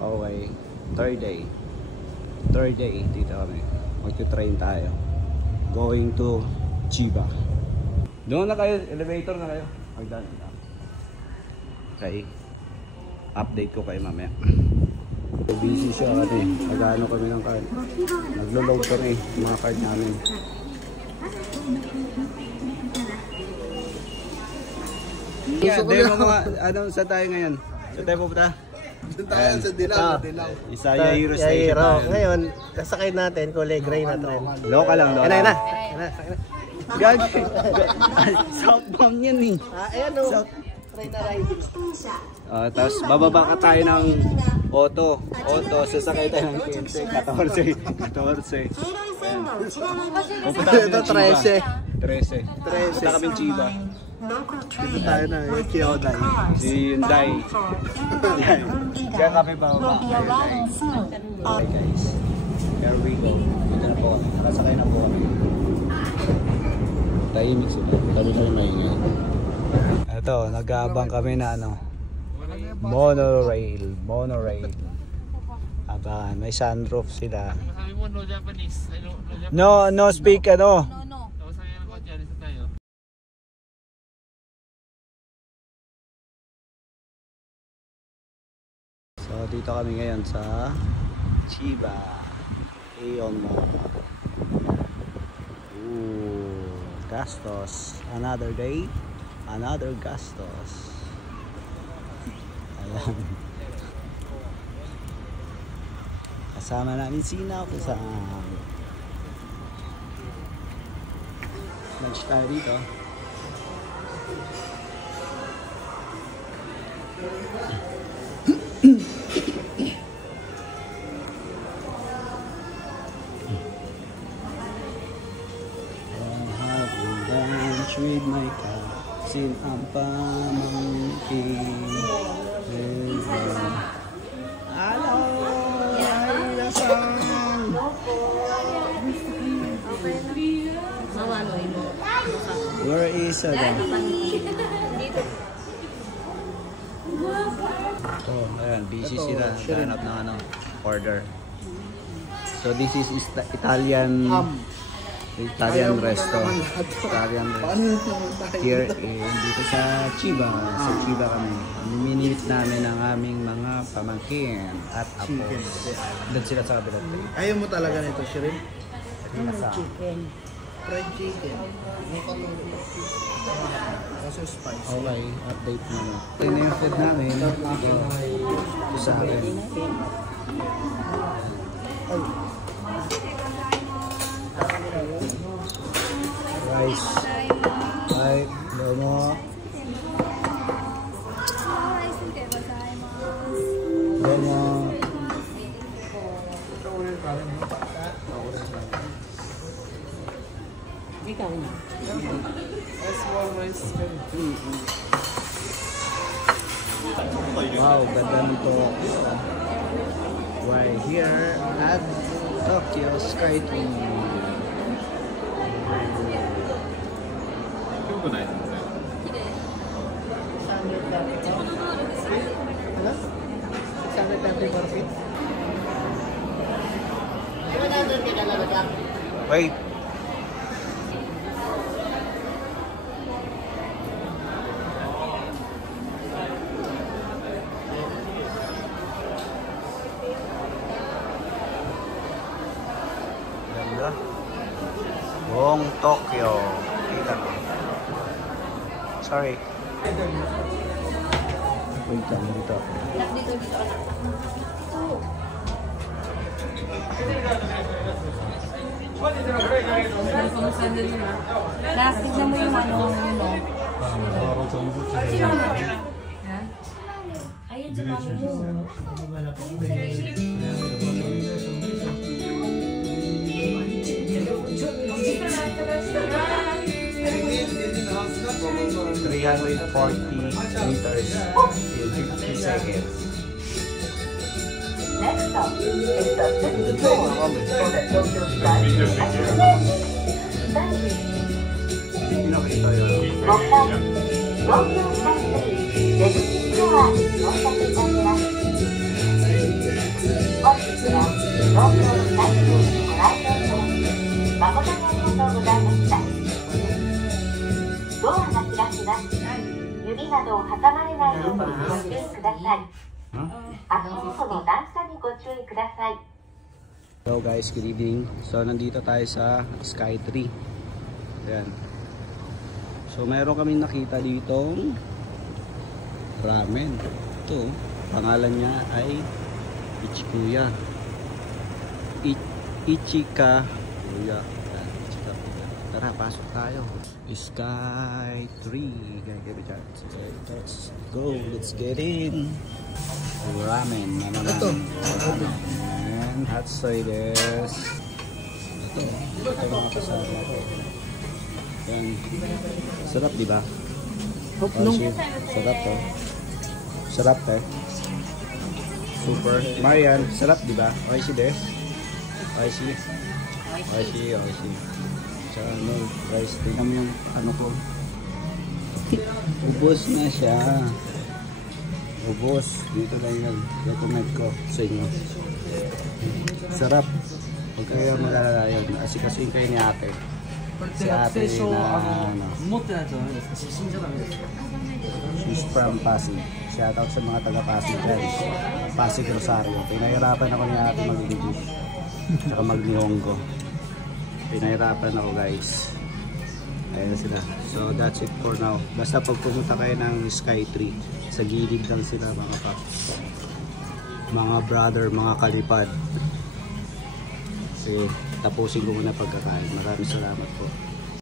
Okay, third day dito kami. Magti-train tayo going to Chiba. Doon na kayo, elevator na kayo. Magdaan na. Okay, update ko kayo mamaya. Busy siya kasi nag-ano kami ng card. Naglo-load kami mga card namin. Yeah, demo mga ano, sa tayo ngayon? Sa tayo pupunta? Doon tayo sa Dilaw. Isaya Hero Station tayo. Ngayon, kasakay natin, Kulay Gray na tren. Loka lang, loka. Ayun na. Gag! Southbound yan eh. Ayan o. Try na ride. Tapos bababa ka tayo ng auto, sasakay tayo ng 14. Pupunta kami ng Chiba. 13. Pupunta kami ng Chiba. Dito tayo na yung Kyodai. Si Hyundai. Kaya kami bababa. Okay guys, here we go. Dito na po kami, nakasakay na po kami. Tahimik sila, sabi tayo maingay. Ito, nag-aabang kami na ano, monorail. Abangan, may sunroof sila. Sabi mo no Japanese. No speak ano. Tapos sabi mo Japanese tayo. So dito kami ngayon sa Chiba Aeon Mall. Gastos. Another day, another gastos. Ayan. Kasama namin si Naku-san. Lunch tayo dito. With my cousin ang pamangkin. Hello, Ayla-san. Where is Ada? Oh, ayan, busy sila. Hanap ng ano, order. So this is Italian resto. Here dito sa Chiba. Sa Chiba kami. Minimit namin ang aming mga pamangkin at apo. Doon sila sa kabilang. Ayaw mo talaga nito, Shirin? Chicken. Fried chicken. Kaso spicy. Okay, update naman. Ito na yung food namin. Ito sa akin. Rice. Right, domo. Domo. Wow, ganda nito. We're here at Tokyo Skytree. Wait. Ganda. Buong Tokyo. Kita mo. Sorry. Wait lang dito. Last, tignan mo yung ano, ayun sa mami mo. meters in 50 seconds. Next stop is the 50 door for the Tokyo Skytree Express. Thank you. Pinakita yun. 東京スカイツリー出口ドアに到着いたします。東京スカイツリーにご来場いただき誠にありがとうございました。ドアが開きます。指などを挟まれないようにご注意ください。足元の段差にご注意ください。 Hello guys, good evening. So nandito tayo sa Sky Tree. Ayan. So meron kami nakita ditong ramen. Ito, pangalan niya ay Ichikuya. Ichika Kuya. Ichika Kuya. Tara, pasok tayo. Sky Tree. Let's go. Let's get in. Ramen. Ito. And hot soy des. Ito mga kasama ko. Yan. Sarap, di ba? Sarap to. Sarap eh. Super. Marian, sarap, di ba? Oishi des. Oishi. Oishi, oishi. Sa ano, guys, tingnan mo yung ano ko. Ubos na siya. Ubos. Dito na yan. Recommend ko sa inyo. Sarap. Huwag kayo mag-alala yun. Kasi kayo ni ate. Si ate na ano. She's from Pasig. Shoutout sa mga taga Pasig guys. Pasig Rosario. Pinahirapan ako ni ate mag-English. Tsaka mag-Nihongo. Pinahirapan ako guys. Ayan sila. So that's it for now. Basta pag pumunta kayo ng Sky Tree, sa gilid lang sila mga pa. Mga brother, mga kalipad. Kasi tapusin ko muna pagkakain. Maraming salamat po.